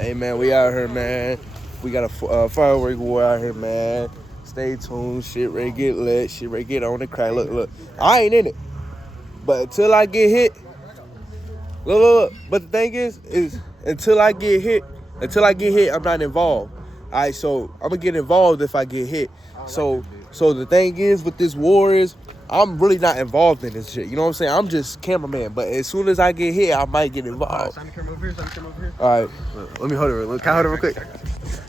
Hey, man, we out here, man. We got a firework war out here, man. Stay tuned. Shit ready to get lit. Shit ready to get on the crack. Look. I ain't in it. But until I get hit, look. But the thing is until I get hit, I'm not involved. All right, so I'm going to get involved if I get hit. So the thing is with this war is I'm really not involved in this shit. You know what I'm saying? I'm just cameraman. But as soon as I get hit, I might get involved. All right, sign the camera over here. All right. Let me hold it. Look, can I hold it real quick?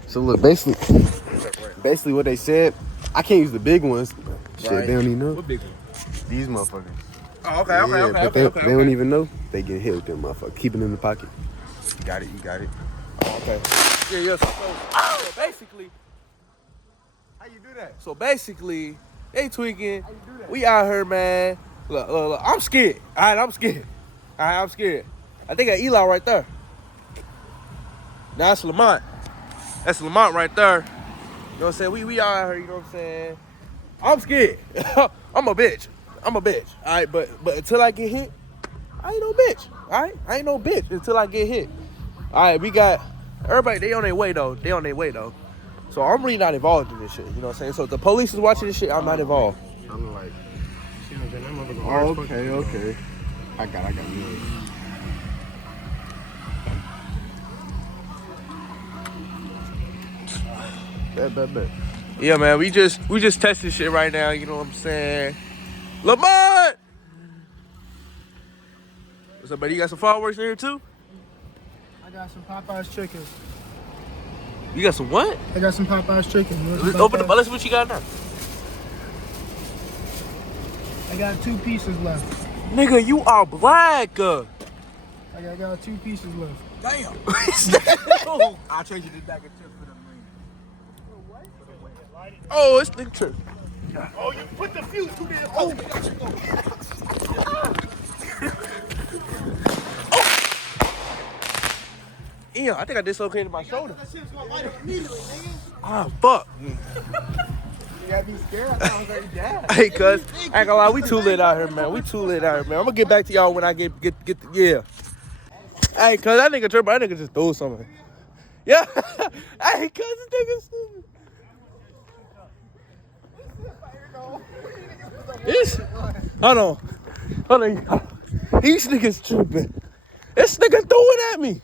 So look, basically what they said, I can't use the big ones. Shit, Right. They don't even know. What big one? These motherfuckers. Oh, okay. They don't even know. They get hit with them motherfuckers. Keep it in the pocket. You got it. Oh, okay. Yeah. So basically, How you do that? So basically, they tweaking. We out here, man. Look. I'm scared. All right, I'm scared. I think I Eli right there. Now that's Lamont. That's Lamont right there. You know what I'm saying? We out here, you know what I'm saying? I'm scared. I'm a bitch. All right, but until I get hit, I ain't no bitch. All right? I ain't no bitch until I get hit. All right, we got everybody, they on their way though. So I'm really not involved in this shit, you know what I'm saying? So if the police is watching this shit, I'm not involved. I'm like, Okay. I got you. Bet. Yeah, man, we just testing shit right now, you know what I'm saying? Lamont! What's up, buddy? You got some fireworks in here too? I got some Popeye's chicken. You got some what? I got some Popeye's chicken. Let's open the, let's see what you got now. I got 2 pieces left. Nigga, you are black. I got 2 pieces left. damn. I'll change it back and tip for the ring. Oh, it's the trip. Oh, you put the fuse too damn. Yeah, I think I dislocated my shoulder. That shit's gonna light up immediately, nigga. Ah, fuck. You gotta be scared. I thought I was already dead. Hey, cuz, I ain't gonna lie, we too lit out here, man. I'm gonna get back to y'all when I get yeah. Hey, cuz, that nigga tripping. That nigga just threw something. Yeah. Hey, cuz, this nigga stupid. Hold on. These niggas tripping. This nigga threw it at me.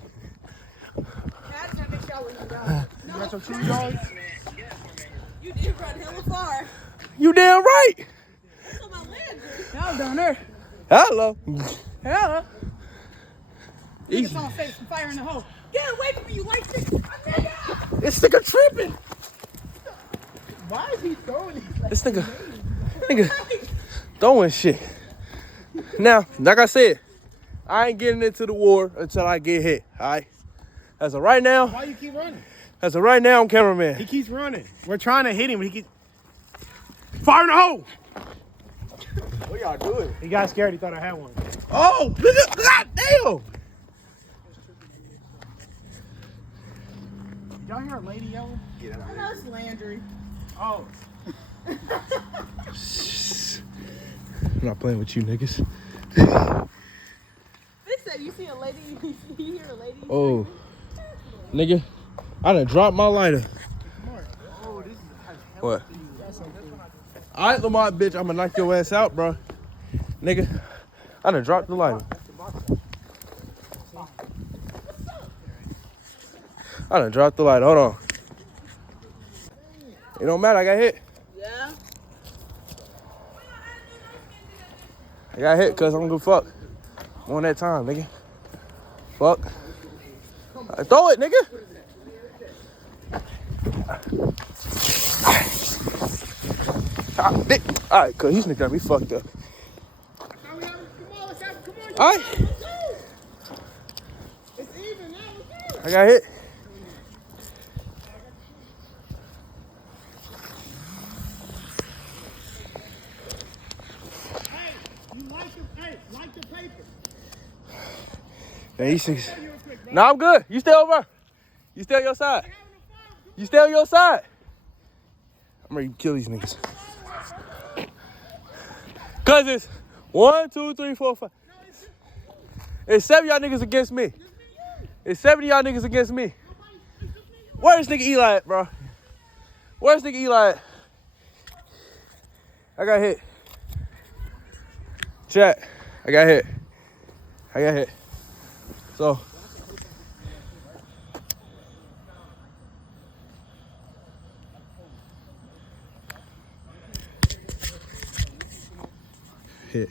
You got your 2 dogs? You did run hella far. You damn right. That's on my Landry. Y'all down there. Hello. Niggas on face from fire in the hole. Get away from me, you white bitch. Nigga. This nigga tripping. Why is he throwing these? This nigga throwing shit. Now, like I said, I ain't getting into the war until I get hit, all right? As of right now, Why you keep running? I'm cameraman. He keeps running. We're trying to hit him, but he keeps... Fire in the hole! What y'all doing? He got scared. He thought I had one. Oh, nigga, goddamn! Did y'all hear a lady yelling? I know it's Landry. Oh. I'm not playing with you niggas. They said you see a lady, you hear a lady. Oh, nigga, I done dropped my lighter. What? All right, Lamont, bitch, I'ma knock your ass out, bro. Nigga, I done dropped the lighter. Hold on. It don't matter, I got hit. Yeah. I got hit because I don't give a fuck. I'm on that time, nigga. Fuck. Throw it, nigga. All right, cuz these niggas got me fucked up. All right. It's even now. I got hit. Like the paper. Man, these niggas. No, I'm good. You stay over. You stay on your side. I'm ready to kill these niggas. Cause it's 1, 2, 3, 4, 5. It's 7 y'all niggas against me. It's 7 y'all niggas against me. Where's nigga Eli at, bro? Where's nigga Eli at? I got hit. Chat. I got hit. I got hit. So. Hit.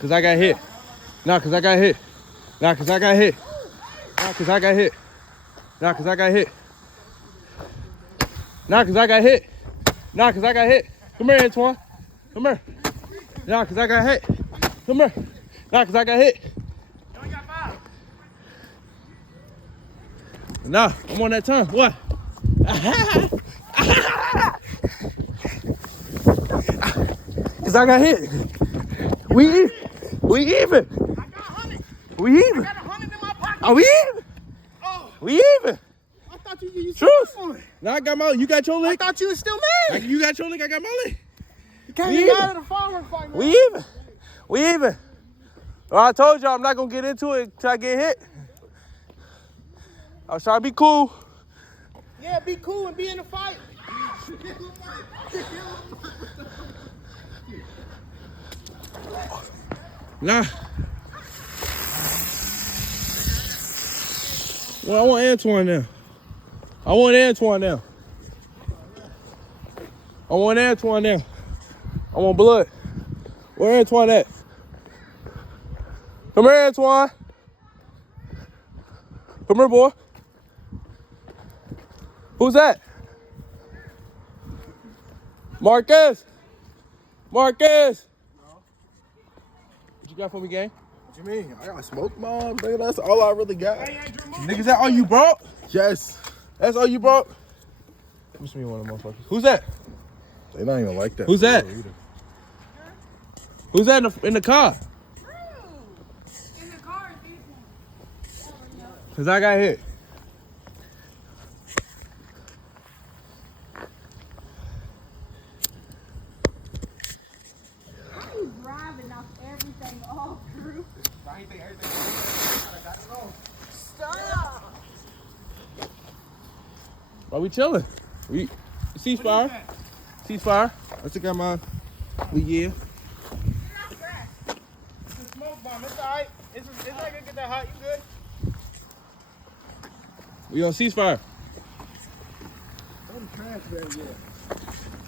Cause I got hit. Nah, cause I got hit. Nah, cause I got hit. Nah, cause I got hit. Nah, cause I got hit. Nah, cause I got hit. Nah, cause I got hit. Come here, Antoine. Come here. Nah, cause I got hit. Come here. Nah, cause I got hit. Nah, I'm on that turn. What? Cause I got hit. We even. We even. We even. I got 100 in my pocket. Are we even? Oh, We even. I thought you Truth. Now I got my. You got your I lick. thought you was still mad. You got your lick. I got my lick. You can't We get even. out of the firework fight, man. We even. We even. Well, I told y'all I'm not gonna get into it till I get hit. I was trying to be cool. Yeah, be cool and be in the fight. Nah. Well, I want Antoine now. I want Antoine now. I want Antoine now. I want blood. Where Antoine at? Come here, Antoine. Come here, boy. Who's that? Marcus. Marcus. What you got for me, gang? What you mean? I got smoke bombs, nigga. That's all I really got. Niggas, that all you brought? Yes. That's all you brought? What's me one of them motherfuckers? Who's that? They not even like that. Who's that? Who's that in the car? In the car, Cause I got hit. How you driving off everything all through? Stop! Why we chilling? We ceasefire. Ceasefire. I still got my yeah. It's a smoke bomb. It's alright. It's not gonna get that hot. You good? We on ceasefire.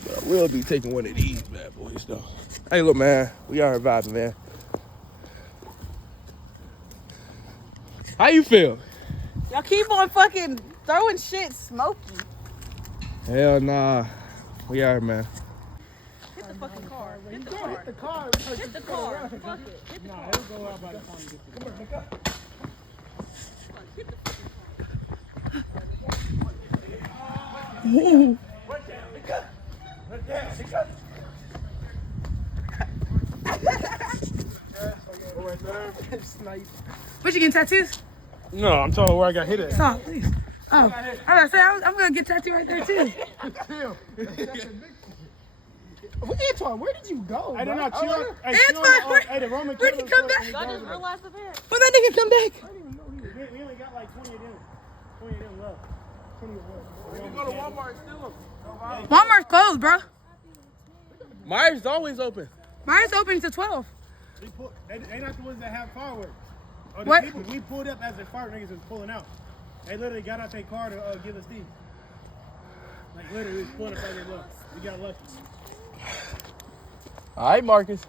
I will be taking one of these bad boys though. Hey, look, man, we are vibing, man. How you feel? Y'all keep on fucking throwing shit smoky. Hell nah. We are, man. Hit the fucking car. Hit the Yeah, car. hit the car. Hit the car. Fuck it. Hit the car. It'll go out by the time you get there. Come here, look up. Hit the fucking What, you getting tattoos? No, I'm telling you where I got hit at. Stop, please. Oh, I was gonna say, I'm gonna get tattooed right there too. Antoine, where did you go? I don't know. Chill. Hey, Antoine, hey, the Roman where'd he come back? I just realized the bed. When that nigga come back? We only got like 20 of them. 20 of them left. 20 of them. You go to Walmart and steal them. Walmart's closed, bro. Myers is always open. Mine's open to 12. They not the ones that have fireworks. Oh, the What? people we pulled up as the fire niggas was pulling out. They literally got out their car to give us these. Like literally, we was pulling up by their look. We got lucky. All right, Marcus.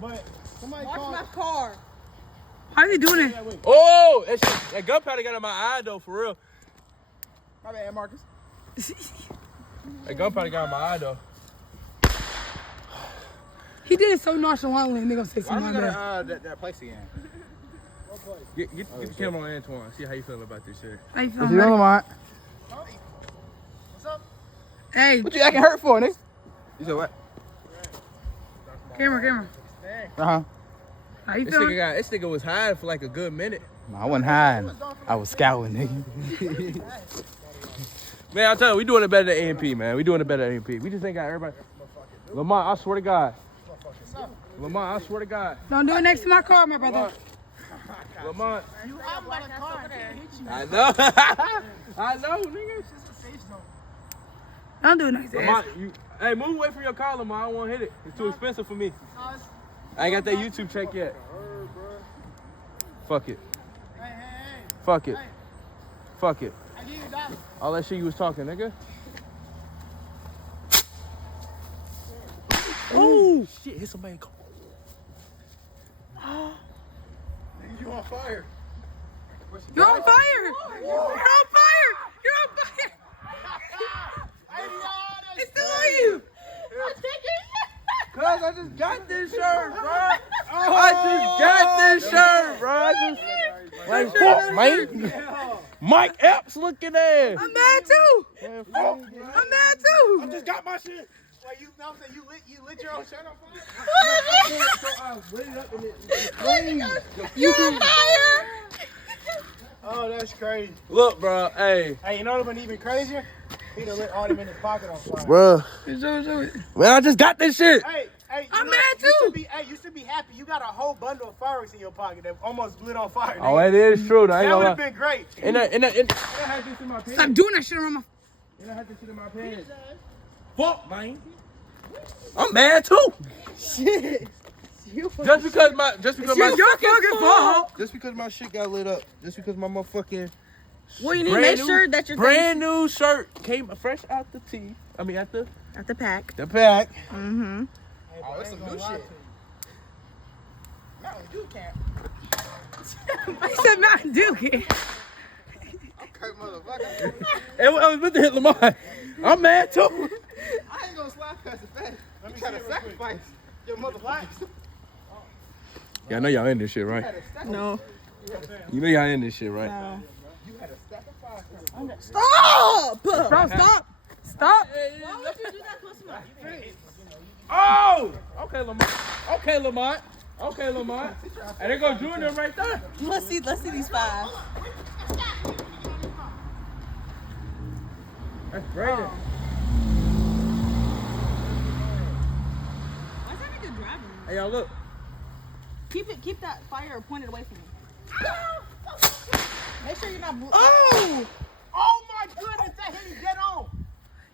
But somebody Watch called. my car. How's he doing it? That way. Oh, that gunpowder got in my eye though, for real. My bad, Marcus. That gunpowder got in my eye though. He did it so nonchalantly, and they gonna say Why something we like got that. that place again? Get the camera on Antoine. See how you feeling about this shit. How you feeling, buddy? want? Hey, What you acting hurt for, nigga? You said what? camera. Uh-huh. How you This feeling? nigga was high for like a good minute. I wasn't hiding. I was scouting, nigga. Man, I'll tell you, we doing it better than A&P, man. We doing it better than A&P. We just ain't got everybody. Lamont, I swear to God. Lamont, I swear to God. Don't do it next to my car, my brother. Lamont. You have about a car, I can't hit you. I know. I know, nigga. Don't do it next to Lamont, us. hey, move away from your car, Lamont. I don't want to hit it. It's too expensive for me. I ain't got that YouTube check yet. Fuck it. Fuck it. Fuck it. I give you $1. All that shit you was talking, nigga. Oh shit! Hit somebody. You on fire? You're on fire! You're on fire! You're on fire! It's still on you! Cause I just got this shirt, bro. I just got this shirt, bro. I just like fuck, man. Mike Epps looking at. I'm mad too! I'm mad too! I just got my shit. Wait, you know what I'm saying? You lit your own shirt on fire? You're on fire! Oh, that's crazy. Look, bro. Hey, Hey, you know what's been even crazier? He done lit all them in his pocket on fire. bro. Man, I just got this shit. Hey, I'm you mad too. You should be happy. You got a whole bundle of fireworks in your pocket that almost lit on fire. Oh, nigga. it is true. Though. I ain't That would gonna have lie. been great. And I had this in my pants. Stop doing that shit around my. And I had this shit in my pants. Fuck, man. I'm mad too. Shit. Just because my It's your fucking fault. just because my shit got lit up. Just because my motherfucking Well, you need to make sure that your brand new shirt came fresh out the tee. I mean, out the at the pack. pack. Mm-hmm. Oh, that's some new shit. Mountain Dew camp. He said Mountain Dew kid. I'm Kurt motherfucker. And I was about to hit Lamar. I'm mad too. I ain't gonna slide past the fence. Let me You gotta see it real quick. sacrifice your motherfuckers. Yeah, I know y'all in this shit, right? No. You know y'all in this shit, right? No. You had a stack of fire. Stop! Bro, stop. Stop. Why would you do that close to my face? Oh! Okay, Lamont. Okay, Lamont. Okay, Lamont. And there go Junior right there. Let's see these five. That's Brandon. Why is that nigga driving? Hey, y'all look. Keep that fire pointed away from me. Make sure you're not. Oh! Oh my goodness, that hit him dead on.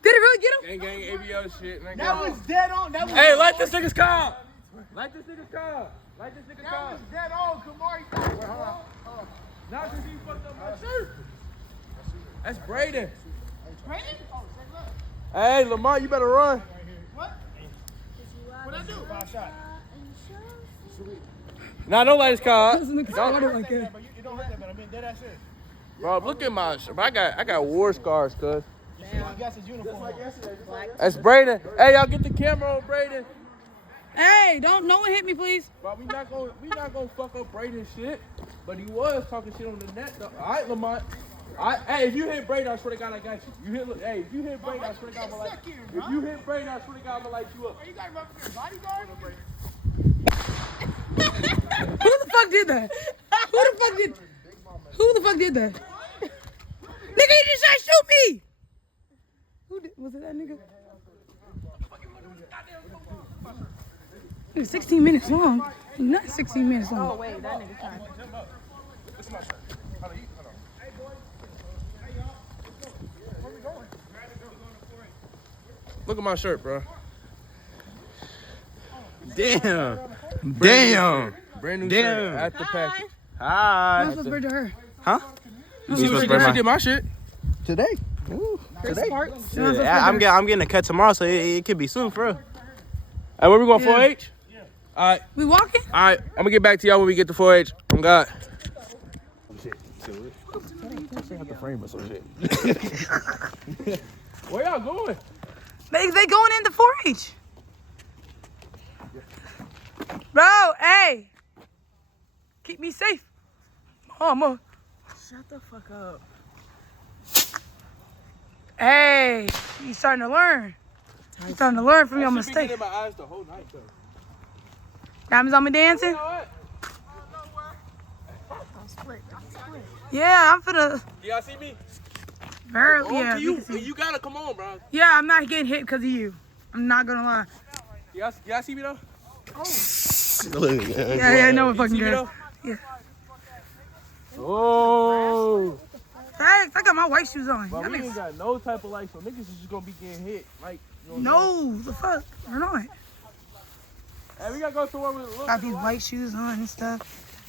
Did it really get him? Gang, ABL shit. That was dead on. That was Hey, light this nigga's car. Light this nigga's car. Light this nigga's That car. was dead on. Kamari. Not because he fucked up my shirt. That's Braden. Brandon? Oh, say look. Hey, Lamont, you better run. What? What'd I do? 5 shots. Nah, don't light his car. This nigga started like that. But you don't hurt that, but I mean, dead ass shit. Bro, look at my shirt. I got war scars, cuz. You got his uniform on. That's Braden. Hey, y'all get the camera on Braden. Hey, no one hit me, please. Bro, we not gonna fuck up Braden's shit. But he was talking shit on the net though. Alright, Lamont. Hey, if you hit Braden, I swear to God I got you. If you hit Braden, I swear to God I'm gonna light you. If you hit Braden, I swear to God I'm gonna light you up. You got to run for your bodyguard? Who the fuck did that? Who the fuck did that? Nigga, you just tried to shoot me. Who did? Was it that nigga? It was 16 minutes long. Not 16 minutes long. Oh wait, that nigga's trying. Look at my shirt, bro. Damn. Damn. Brand new Damn. shirt at the package. I'm Hi. supposed to bring to her. Huh? You supposed to she bring did my shit. Today. Chris Sparks. I'm getting a cut tomorrow, so it could be soon for real. Hey, where we going, Yeah. 4H? Alright, We walking? alright. I'm gonna get back to y'all when we get to 4H. Oh God. Where y'all going? They going into 4-H. Bro, hey. Keep me safe. Mama. Shut the fuck up. Hey, you starting to learn. You starting to learn from your I should be mistakes. getting my eyes the whole night though. Diamonds on me dancing? You know what? Yeah, I'm finna. Y'all see me? Barely, yeah. you, we can see. you gotta come on, bro. Yeah, I'm not getting hit because of you. I'm not gonna lie. Y'all see me though? Yeah, no one fucking See me cares. though? Yeah. Oh. Thanks, I got my white shoes on. But Y'all we niggas- ain't got no type of light, so niggas is just gonna be getting hit. Like, you know No, the fuck? We're not. Hey, we gotta go somewhere with a little Got bit these of white shoes on and stuff.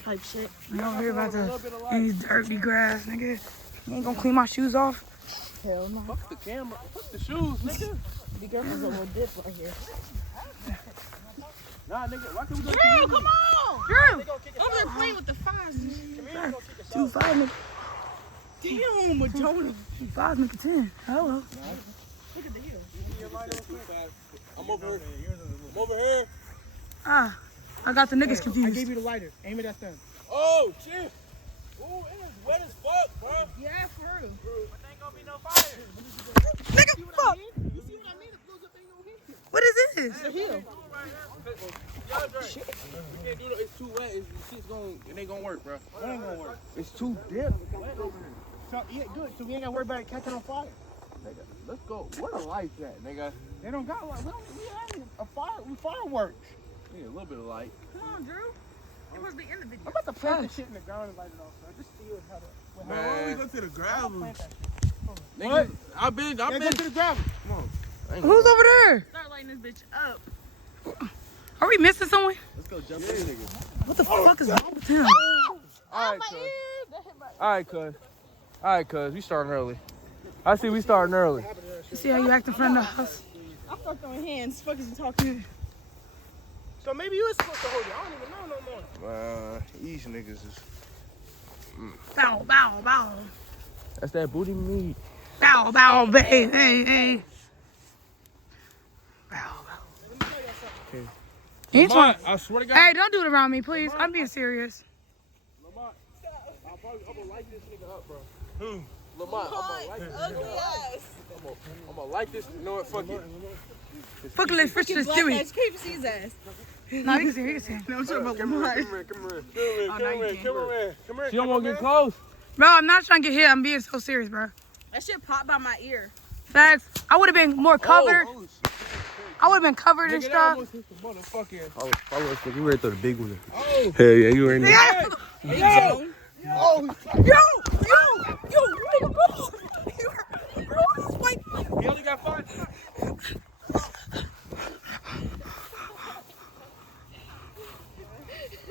Type shit. We over here about a to little bit of light. in these dirty grass, nigga. You ain't gonna clean my shoes off. Hell no. Fuck the camera. Fuck the shoes, nigga. Be careful, there's a little dip right here. Nah, nigga. Why can't we go to Drew, the come on! Drew! Over there playing with the fives. 2-5, nigga. Damn, with Tony. 5, nigga 10. Hello. Look at the hill. I'm over here. I'm over here. Ah, I got the niggas I confused. gave you the lighter. Aim it at them. Oh, shit. Ooh, it is wet as fuck, bro. Yeah, for real. But there ain't gonna be no fire. Nigga, fuck! You see what I mean? The close up ain't gonna hit you. What is this? The hill. We can't do it. It's too wet. Shit's going. It ain't gonna work, bro. It ain't gonna work. It's too dip. So, yeah, good. So we ain't gotta worry about it catching on fire. Nigga, let's go. Where the lights at, nigga? They don't got light. We have a fire. We fireworks. Need a little bit of light. Come on, Drew. It must be in the video. I'm about to plant this shit in the ground and light it off. So I just see it how to. Man. Go to the gravel. Plant that. Nigga, I've been. Yeah, go to the gravel. Who's over there? Start lighting this bitch up. Are we missing someone? Let's go jump in, nigga. What the fuck is wrong with him? Alright, cuz. Alright, cuz. Alright, cuz. We starting early. I see we starting early. You see how you act in front of the house? I fucked on hands. Fuck is you talking? So maybe you was supposed to hold it. I don't even know no more. These niggas is. Bow, bow, bow. That's that booty meat. Bow, bow, hey, hey, hey. Bow, bow. Lamont, I swear to God. Hey, don't do it around me, please. I'm being serious. Lamont, I'm gonna light this nigga up, bro. Who? Lamont, I'm gonna light this nigga up. I'm gonna light this. You know what? Fuck it. Fuck it, let's switch to Black Stewie. ass. Can't even see his ass. No, you can see him, you can see him. No, I'm talking about Come Lamar. here, come here. Oh, no, you can't. Come here. She don't want to get close. Bro, I'm not trying to get hit. I'm being so serious, bro. That shit popped by my ear. Facts. I would have been more covered. Oh, I would have been covered and Nigga, that stuff. almost hit the motherfucking. oh, fireworks, you ready to throw the big one? Oh. Hell yeah, you ready? Yeah. Big Joe. Oh. Yo, nigga, bro. Bro, this is like. He only got 5.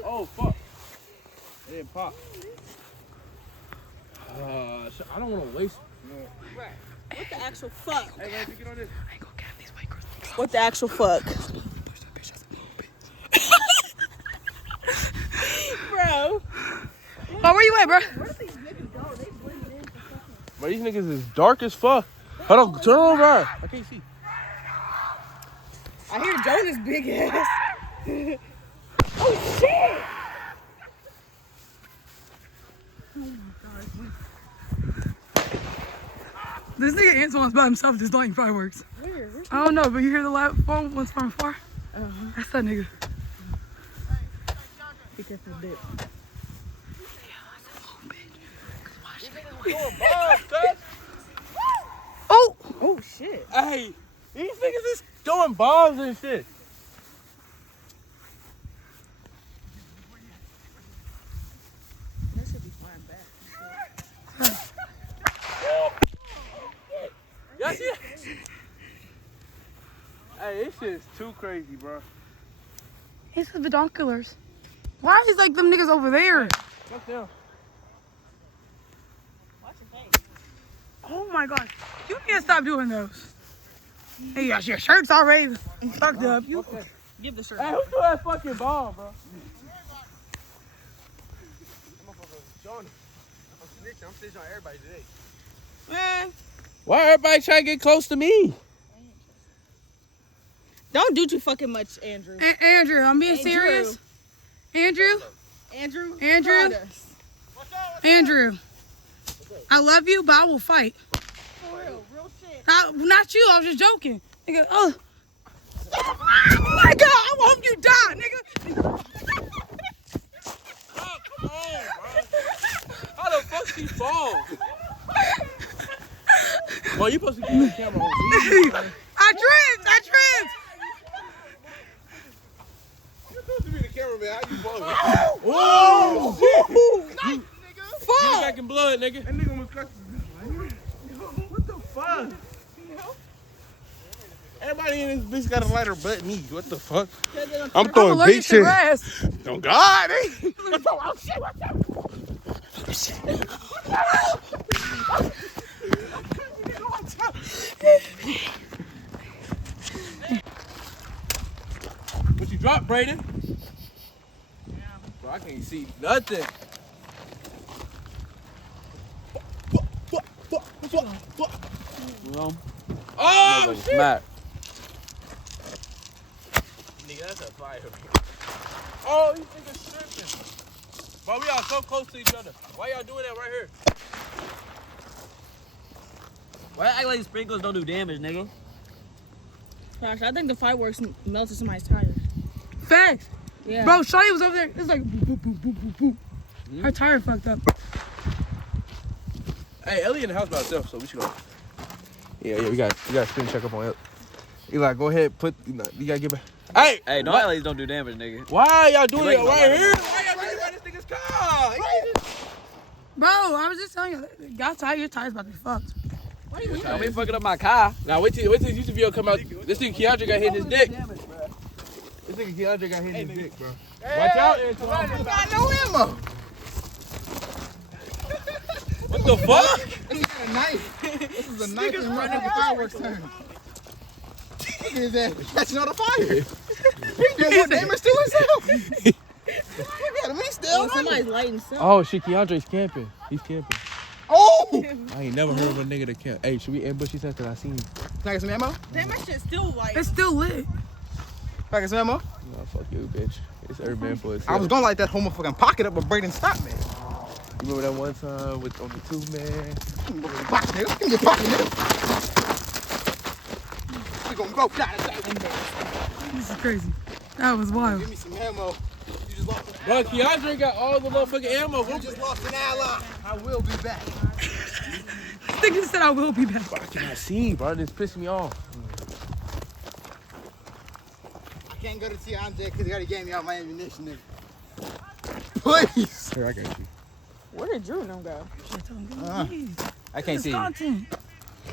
Oh fuck! It didn't pop. I don't want to waste. What the actual fuck? Hey, man, get on this. I ain't gonna cap these white girls. What the actual fuck? Bro. Oh, where you at, bro? Where do these niggas go? They blend in for fucking. But these niggas is dark as fuck. Hold on, turn over. I can't see. I hear Jonah's big ass. Oh, shit. This nigga Antoine's by himself just lighting fireworks. Where? I don't know, but you hear the loud phone once from far? That's that nigga. Be careful, dip. Oh! Oh shit. Hey, these niggas is throwing bombs and shit. That should be flying back. Y'all see that? Hey, this shit is too crazy, bro. It's the binoculars. Why is like them niggas over there? Fuck them. Watch your face. Oh my god. You need to stop doing those. Hey, your shirt's already tucked up. You Give the shirt. Hey, who threw that fucking bomb, bro? I'm snitching on everybody today. Man, Why everybody trying to get close to me? don't do too fucking much, Andrew. Andrew, I'm being Andrew. serious. Andrew, Andrew. Andrew? Prod us. Andrew. I love you, but I will fight. For real shit. Not you, I was just joking. Nigga, oh. Oh my god, I hope you die, nigga. Oh, come on, bro. she fall? Well, you supposed to keep the camera on. I tripped. You're supposed to be the cameraman. How you falling? Oh, shit. Get it back in blood, nigga. That nigga almost cut what the fuck? Everybody in this bitch got a lighter but me. What the fuck? I'm I'm throwing allergic big to shit. grass. Oh God, eh? Oh shit, watch out. What you dropped, Brayden? Bro, I can't see nothing. Oh, shit. Matt. Nigga, that's a fire. Oh, these niggas tripping. Bro, we all so close to each other. Why y'all doing that right here? Why act like sprinkles don't do damage, nigga? Gosh, I think the fireworks melted somebody's tires. Facts. Yeah. Bro, Shawty was over there. It's like boop, boop, boop, boop, boop, boop. Her tire fucked up. Hey, Ellie in the house by herself, so we should go. Yeah, we got spin check up on Ellie. Eli, go ahead, you gotta get back. Hey, Hey, don't act like these don't do damage, nigga. why y'all doing it You right ain't here? Why y'all doing it right this nigga's car? Bro, I was just telling you, your tires about to be fucked. Don't be fucking up my car. Now wait till this video come out. This nigga Keandre got hit in his dick. This nigga Keandre got hit in his dick, bro. Watch out, Antoine. Got no ammo. What the fuck? This is a knife. This is a knife and running the fireworks turn. Look at his ass catching on the fire. He did more damage to himself. Look at him, he's still running. Somebody's lighting something. Oh shit, Keandre's camping. He's camping. Oh! I ain't never heard of a nigga that camp. Hey, should we ambush his ass? Cause I seen him. Can I get some ammo? Damn, that shit's still light. It's still lit. Can I get some ammo? No, fuck you, bitch. It's every man for itself. I was gonna light that homophobic pocket up, but Braden stopped me. You remember that one time with on the 2-man? Give me your pocket, nigga. Give me your pocket, nigga. We gonna go. This is crazy. That was wild. Give me some ammo. You just lost an Bro, Keandre got all the motherfucking ammo. You just lost an ally. I will be back. This nigga said I will be back. I cannot see, bro. This pissed me off. I can't go to Tianjin because he already gave me all my ammunition, nigga. Please. Here, I got you. Where did Drew and them go? I can't see you. Content.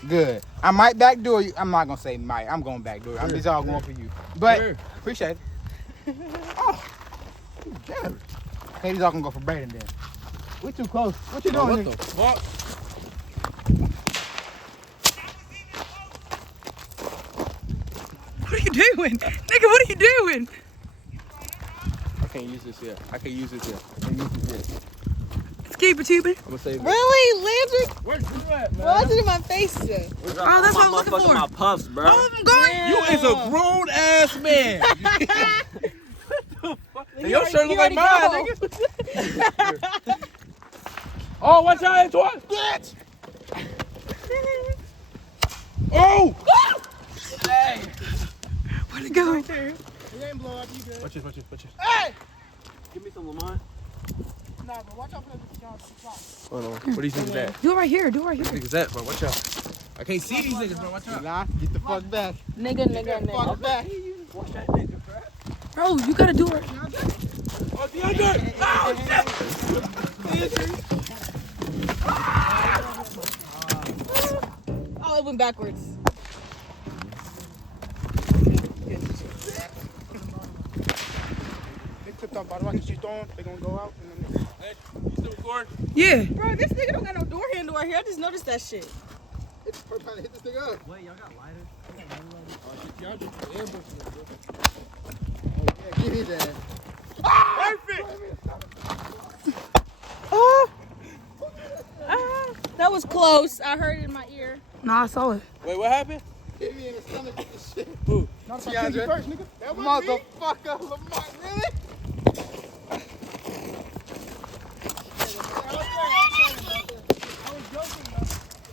Good. I might backdoor you. I'm not gonna say might. I'm going backdoor. I'm just all going for you. But Sure. appreciate it. Oh, you generous. Okay, these all gonna go for Braden then. We too close. What you Bro, doing? what nigga? the fuck? What are you doing? Nigga, what are you doing? I can't use this yet. I can't use this yet. Let's keep it tubing. I'm gonna save it. Really, Landry? Where's you at, man? What's it in my face today? Oh, that's what I'm looking for. My puffs, bro. All of them going. You is a grown ass man. Hey, your shirt look like mine, nigga. Oh, watch out, Antoine. Bitch. Oh. Hey. Where'd it go? It ain't blow up, you good. Watch this. Hey! Give me some Lamont. Nah, but watch out for that supply. Hold on. What do you think is that? Do it right here. Do it right What do here. you think is that, bro? Watch out. I can't see these niggas, bro. Watch out. Nah, get the fuck back. Nigga. Fuck back. Watch that nigga, bro. Bro, you gotta do it. Oh, DeAndre. Oh, Oh, it went backwards. They tipped off by the rocket she's throwing. They gonna go out and then Hey, you still recording? Yeah. Bro, this nigga don't got no door handle right here. I just noticed that shit. It's the first time to hit this thing up. Wait, y'all got lighters? Yeah, give me that. That was close. I heard it in my ear. Nah, I saw it. Wait, what happened? Hit me in the stomach with this shit. Who? not if I kill you DeAndre. first, nigga. That was me. Motherfucker, Lamont, really?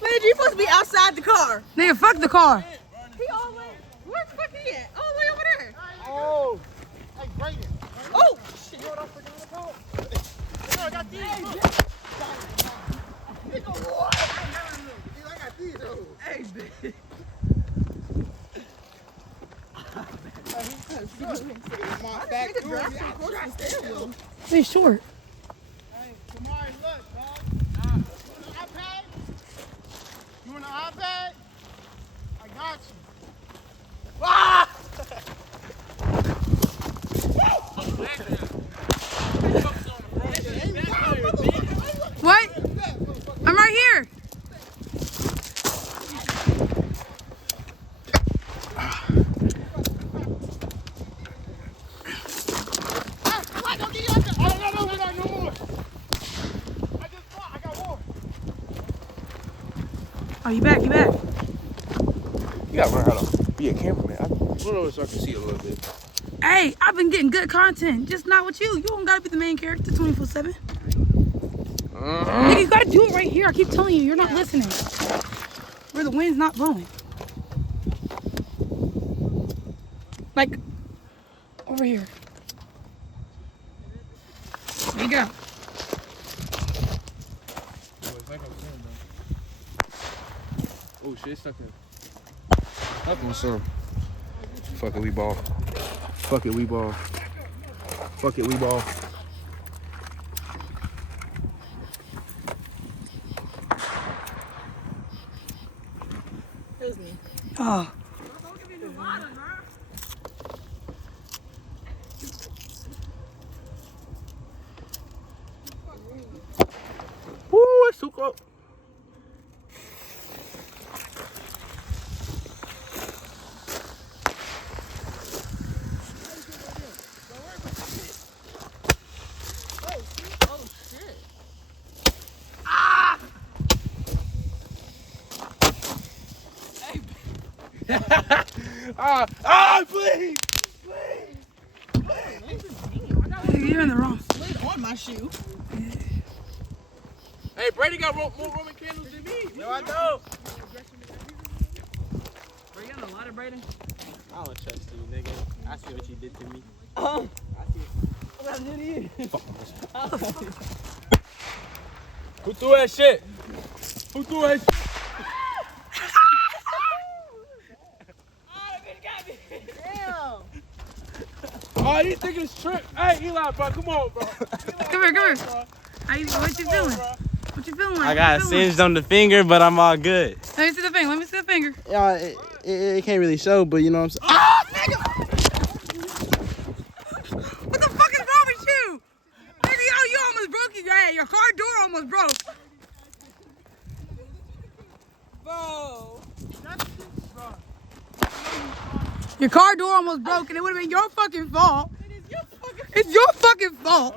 Man, you supposed to be outside the car. Nigga, fuck the car. He all the way. Where the fuck he at? All the way over there. Oh. Hey, Brayden. Oh, shit. You know what I forgot about? No, I got these. They short. Hey, Kamari, look, dog. You want an iPad? You want an iPad? I got you. What? I'm right here. Oh, you back, you back. You gotta learn how to be a cameraman. I don't know so I can see a little bit. Hey, I've been getting good content, just not with you. You don't gotta be the main character 24/7. Nigga, you gotta do it right here. I keep telling you, you're not listening. Where the wind's not blowing. Like, over here. There you go. Oh shit, it's stuck in. Up on some. Fuck it, we ball. Fuck it, we ball. Fuck it, we ball. It was me. Oh. Woo, it's too close. Oh shit. Please! You're in the wrong. Slid on my shoe. Hey, Brady got more Roman candles than me. No, I don't. Bro, you got a lighter, Brayden? I don't trust you, nigga. I see what you did to me. I see what I did to you. Who threw that shit? Who threw that shit? Damn. Oh, you think it's trick? Hey, Eli, bro, come on, bro. Come here. What you feeling? What you feeling like? I got singed on the finger, but I'm all good. Let me see the finger. Let me see the finger. Yeah, it can't really show, but you know what I'm saying. Oh, nigga! What the fuck is wrong with you? Nigga, yo, you almost broke your car door almost broke. Bro. Your car door almost broke and it would have been your fucking fault. It's your fucking fault.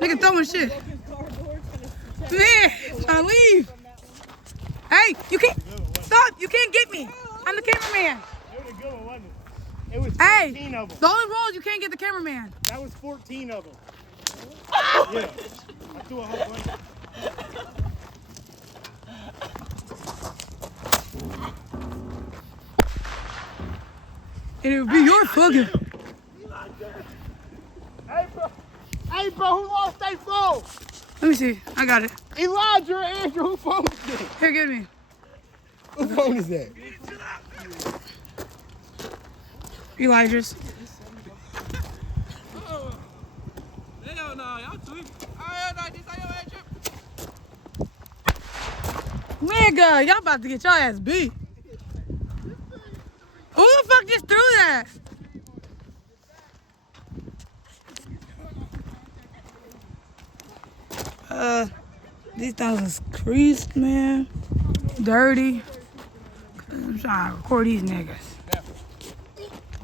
Nigga throwing shit. Man, trying to leave. Hey, you can't. Stop. You can't get me. I'm the cameraman. It was a good one, wasn't it? It was 14 Hey, of them. the only rule is you can't get the cameraman. That was 14 of them. Yeah. I threw a whole bunch. And it would be your fucking. Hey, bro, who lost their phone? Let me see. I got it. Elijah or Andrew? Who phone is that? Here, give me. Who phone is that? Elijah's. Hell no, y'all tweaking. Hell no, this ain't your head trip. Nigga, y'all about to get y'all ass beat. Who the fuck just threw that? These things is creased, man. Dirty. I'm trying to record these niggas.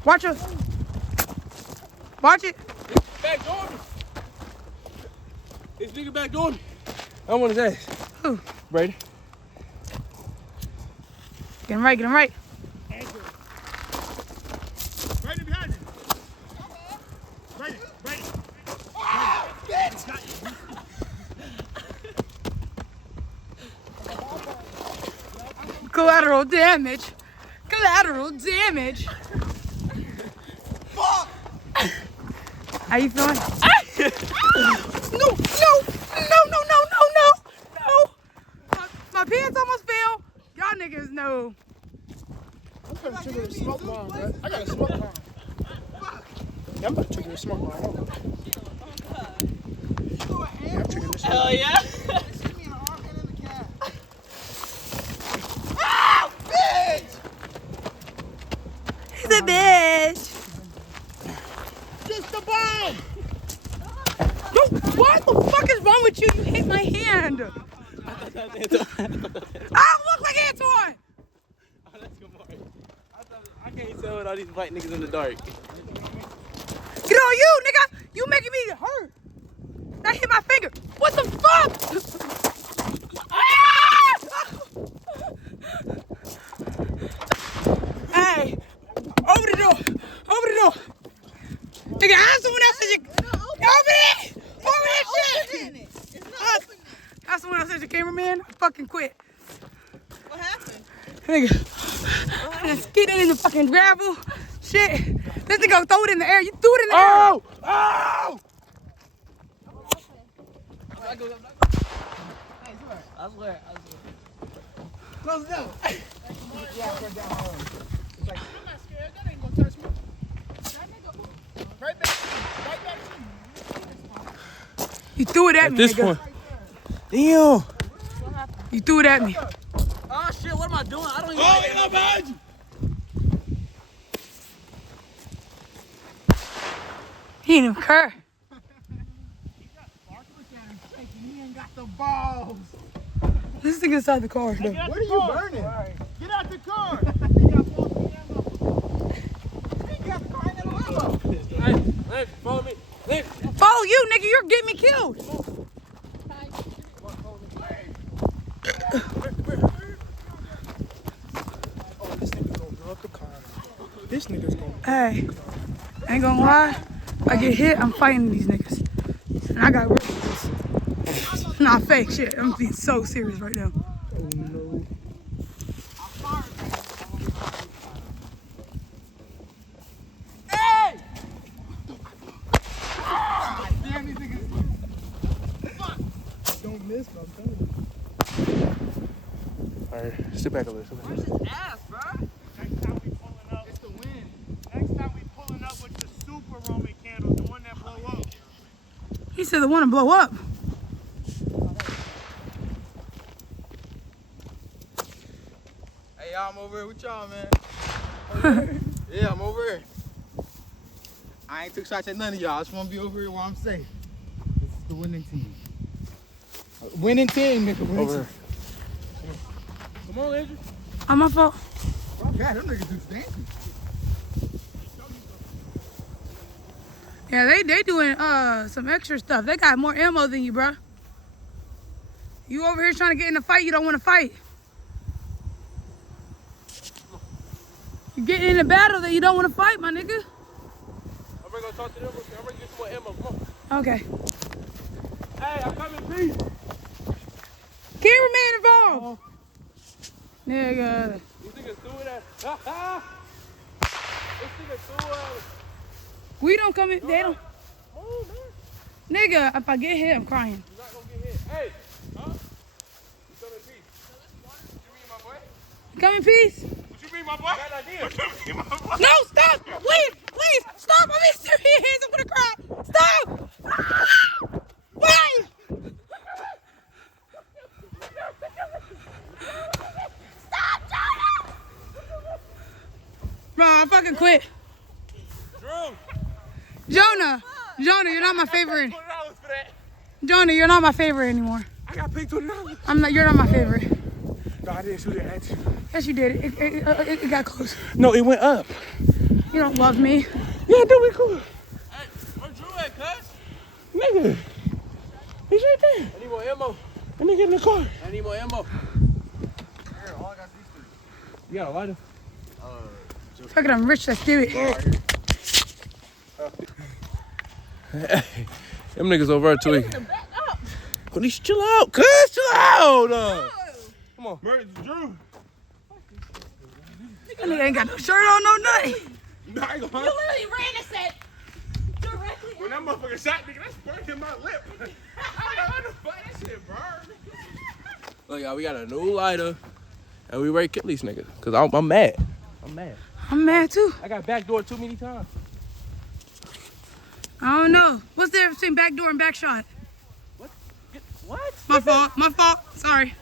Watch it. Watch it. Back door me. This nigga back door me. I want his ass. Who? Brady. Get him right, get him right. Brady behind you. Brady. Collateral damage. Collateral damage. Fuck! How you feeling? No. My pants almost fell. Y'all niggas know. I'm gonna trigger a smoke bomb, bro. I got a smoke bomb. Yeah, I'm about to trigger a smoke line. Yeah, I'm tricking this shit. Hell yeah. He's a bitch. Just the bomb! Dude, what the fuck is wrong with you? You hit my hand. I don't look like Antoine. Oh, that's Kamari. I can't tell with all these white niggas in the dark. Get on you, nigga. You making me hurt. That hit my finger. What the fuck? Hey, open the door. Open the door. Nigga, have someone else as your... Open it. Open that shit. Have someone else as your cameraman. I fucking quit. What happened? Nigga, I just get it in the fucking gravel. Shit. This nigga throw it in the air. You threw it in the air. Oh! Oh! I swear. Close it down. Yeah, put it down. It's like, I'm not scared. That ain't gonna touch me. Right back to you. You threw it at me, This nigga. one. Damn. You threw it at me. Oh shit, what am I doing? I don't even Oh, he got behind you. He didn't even care. He ain't got the balls. This thing inside the car, though. What are you burning? Get out the car. He got the car in the ammo. Hey, Lynch, follow me. Lynch. Follow you, nigga. You're getting me killed. Oh, this nigga's gonna blow up the car. This nigga's gonna. Hey, ain't gonna lie. If I get hit, I'm fighting these niggas. And I got riches. Not fake shit. I'm being so serious right now. Oh no. Hey! Damn, these niggas. Don't miss, bro. I'm telling you. All right, sit back a little. Sit back. Where's his ass, bro? Next time we pulling up. It's the wind. Next time we pulling up with the super Roman candle, the one that blow up. He said the one to blow up. Hey, y'all, I'm over here with y'all, man. Yeah, I'm over here. I ain't took shots at none of y'all. I just want to be over here while I'm safe. This is the winning team. Winning team, nigga. Winning Over team. here. Come on, Andrew. On my fault. Oh, God, them niggas do dancing. Yeah, they doing some extra stuff. They got more ammo than you, bro. You over here trying to get in a fight, you don't want to fight. You getting in a battle that you don't want to fight, my nigga. I'm gonna go talk to them. I'm gonna get some more ammo. Come on. Okay. Hey, I'm coming, please. Cameraman involved. Nigga. These niggas threw it at. This nigga threw it. We don't come in. They don't. Oh, man. Nigga, if I get hit, I'm crying. You're not gonna get hit. Hey, huh? You come in peace. What you mean, my boy? Come in peace. What you mean, my boy? Bad idea. What you mean, my boy? No, stop. Please, please, stop. I'm in serious. I'm gonna cry. Stop. Ah! Please. Stop, Jonah. Bro, I fucking quit. Drew. Jonah, you're not my favorite. $20 for that. Jonah, you're not my favorite anymore. I got paid $20. I'm not. You're not my favorite. No, I didn't shoot it at you. Yes, you did. It got close. No, it went up. You don't love me. Yeah, dude, we cool. Hey, where Drew at, cuz? Nigga. He's right there. I need more ammo. Let me get in the car. I need more ammo. Here, all I got is these three. You got a lighter? Fuck it, I'm rich. Let's do it. Them niggas over there tweaking. Please chill out, cuz. Chill out. Come on. Where's Drew? That nigga ain't got no shirt on, no nothing. No, I ain't gonna. Literally ran a set directly. When that motherfucker shot, nigga, that's burnt in my lip. I don't know how the fuck that shit burned. Look, y'all, we got a new lighter, and we ready to kill these niggas. Cause I'm mad. I'm mad. I'm mad too. I got backdoored too many times. I don't know. What's the difference between back door and back shot? What? My fault. My fault. Sorry.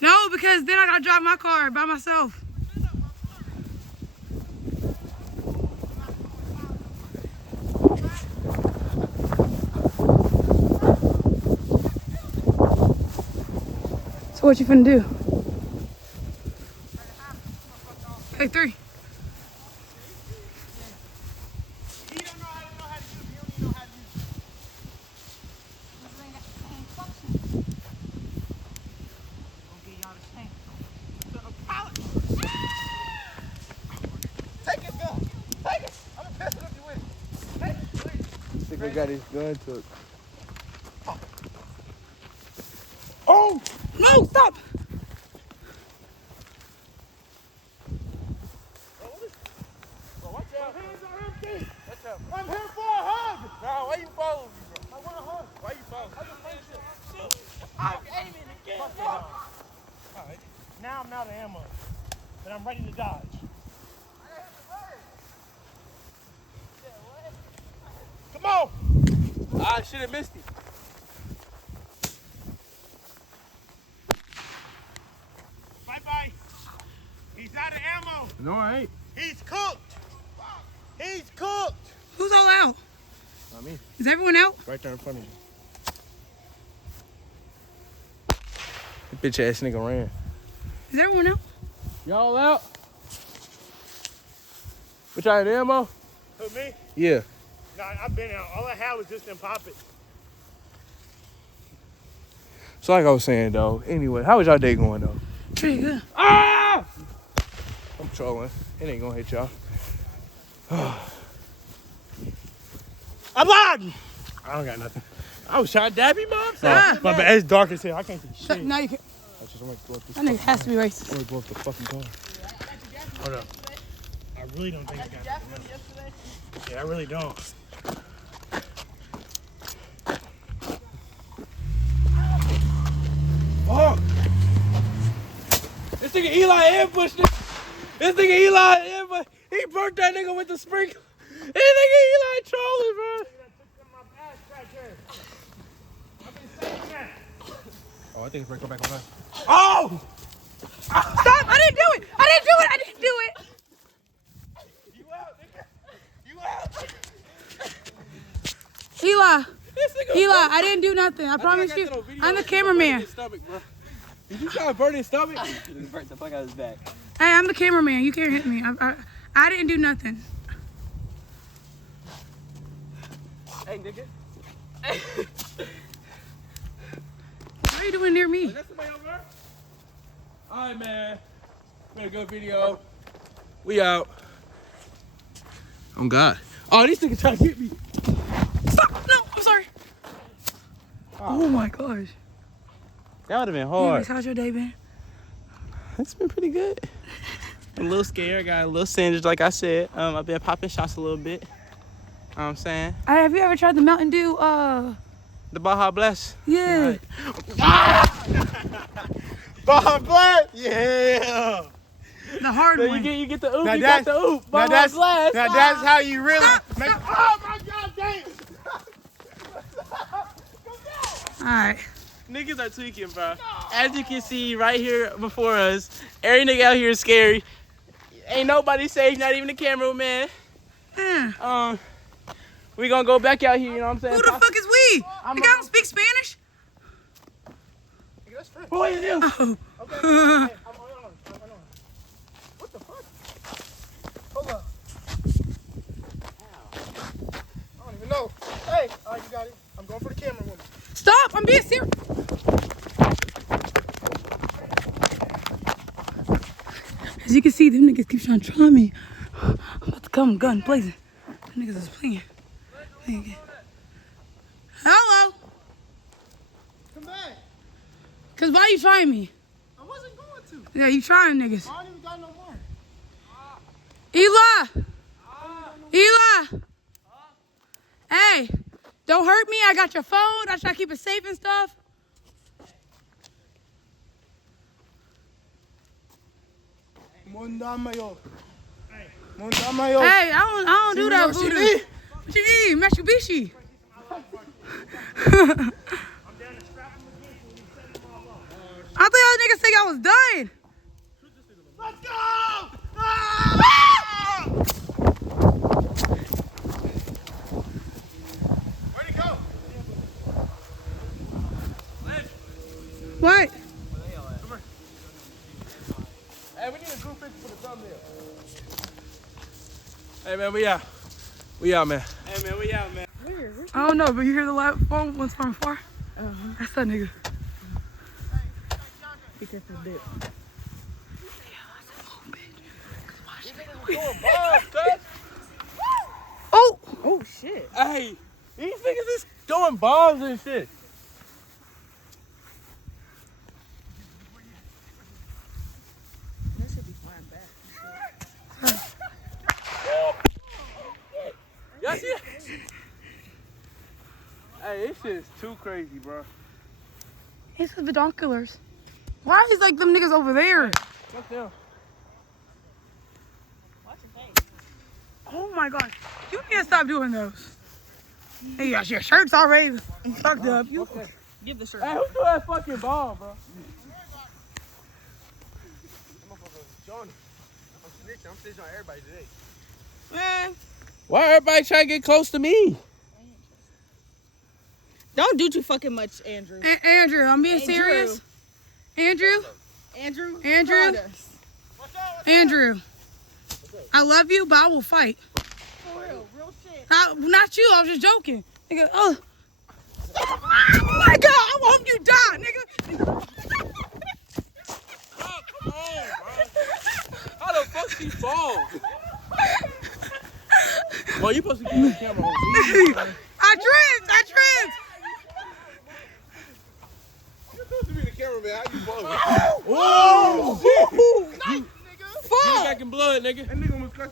No, because then I gotta drive my car by myself. So what you finna do? Hey, 3. Take his gun. Take it. I'm gonna piss it if you with it. Take it, please. This nigga got his gun took. Oh! No, stop! I'm here for a hug. Nah, why you follow me, bro? I want a hug. Why you follow me? I'm aiming again. Alright. Now I'm out of ammo. And I'm ready to dodge. Come on! I should have missed it. Bye-bye. He's out of ammo. No, I ain't. He's cooked. He's cooked. Who's all out? Not me. Is everyone out? Right there in front of you. That bitch ass nigga ran. Is everyone out? Y'all out? What y'all had ammo? Who, me? Yeah. Nah, I've been out. All I had was just them pop it. So like I was saying though, anyway, how was y'all day going though? Pretty good. Ah! I'm trolling. It ain't gonna hit y'all. I'm lying. I don't got nothing. I was trying to dab you, mom. Ah. My bad. It's dark as hell. I can't see shit. Now you can. I just want to go up this. That nigga has to be racist. I want to go up the fucking car. Hold up. I really don't think I got nothing. Yeah, I really don't. Fuck! This nigga Eli ambushed it. This nigga Eli ambushed. He burnt that nigga with the sprinkler. This nigga Eli trolling, bro. Oh, I think it's right. Go back on that. Oh! Stop! I didn't do it! I didn't do it! I didn't do it! You out, nigga. You out. Eli, This nigga Eli, burnt- I didn't do nothing. I promise think I you. got that on video. I'm the This nigga burnt cameraman. his stomach, bro. Did you try to burn his stomach? He burnt the fuck out of his back. Hey, I'm the cameraman. You can't hit me. I didn't do nothing. Hey, nigga. What are you doing near me? Is that somebody over there? All right, man. Been a good video. We out. Oh, God. Oh, this nigga trying to get me. Stop! No, I'm sorry. Oh my gosh. That would have been Anyways, hard. how's your day been? It's been pretty good. I'm a little scared. Got a little singed, like I said. I've been popping shots a little bit. Know what I'm saying? Have you ever tried the Mountain Dew? The Baja Blast. Yeah. Baja Blast? Yeah. The hard So one. you get the oop, Now you got that's- the oop. Now Baja that's, Blast. now that's how you really make. Oh my God, damn! All right. Niggas are tweaking, bro. As you can see right here before us, every nigga out here is scary. Ain't nobody safe, not even the cameraman. We gonna go back out here, you know what I'm saying? Who the fuck is we? The guy don't speak Spanish? Who is you? Oh. What the fuck? Hold up. I don't even know. Hey, all right, you got it. I'm going for the camera woman. Stop! I'm being serious. As you can see, them niggas keep trying to try me. I'm about to come, gun blazing. Them niggas is playing. Hello? Come back. Cause why you trying me? I wasn't going to. Yeah, you trying niggas. I don't even got no more. Eli! Eli! Hey, don't hurt me. I got your phone. I try to keep it safe and stuff. Mondamayo. Hey, I don't do that voodoo. What you need? Mitsubishi. I thought y'all niggas think I was done. Let's go! Ah! Where'd he go? What? Hey, we need a group picture for the thumbnail. Hey, man, we out. We out, man. Hey, man, we out, man. I don't know, but you hear the loud phone once from far? That's that nigga. Be careful, dip. Oh! Oh shit. Hey, these niggas is throwing bombs and shit. That should be flying back. Y'all see it? Hey, this shit is too crazy, bro. It's the binoculars. Why is like them niggas over there? Fuck them. Watch your face. Oh my god. You need to stop doing those. Hey, your shirt's already tucked up. Give the shirt. Hey, who threw that fucking bomb, bro? I'm snitching on everybody today. Man, Why everybody trying to get close to me? don't do too fucking much, Andrew. Andrew, I'm being Andrew. serious. Andrew, Andrew. Andrew? called us. Andrew. I love you, but I will fight. For real shit. Not you, I was just joking. Nigga, oh. Oh my god, I hope you die, nigga. Oh, come on, bro. How the fuck she fall? Boy, you supposed to keep the camera on. I tripped. You're supposed to be the cameraman. How you fall? Oh, shit. Nice, nigga. Get Fuck. back in blood, nigga. That nigga almost cut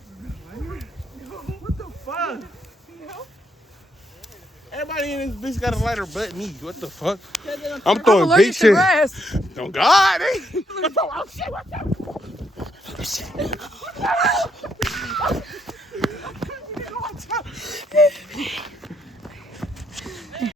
What the fuck? Everybody in this bitch got a lighter but me. What the fuck? I'm I'm throwing allergic big to shit. grass. Oh God, eh? Oh shit, watch out. Oh shit.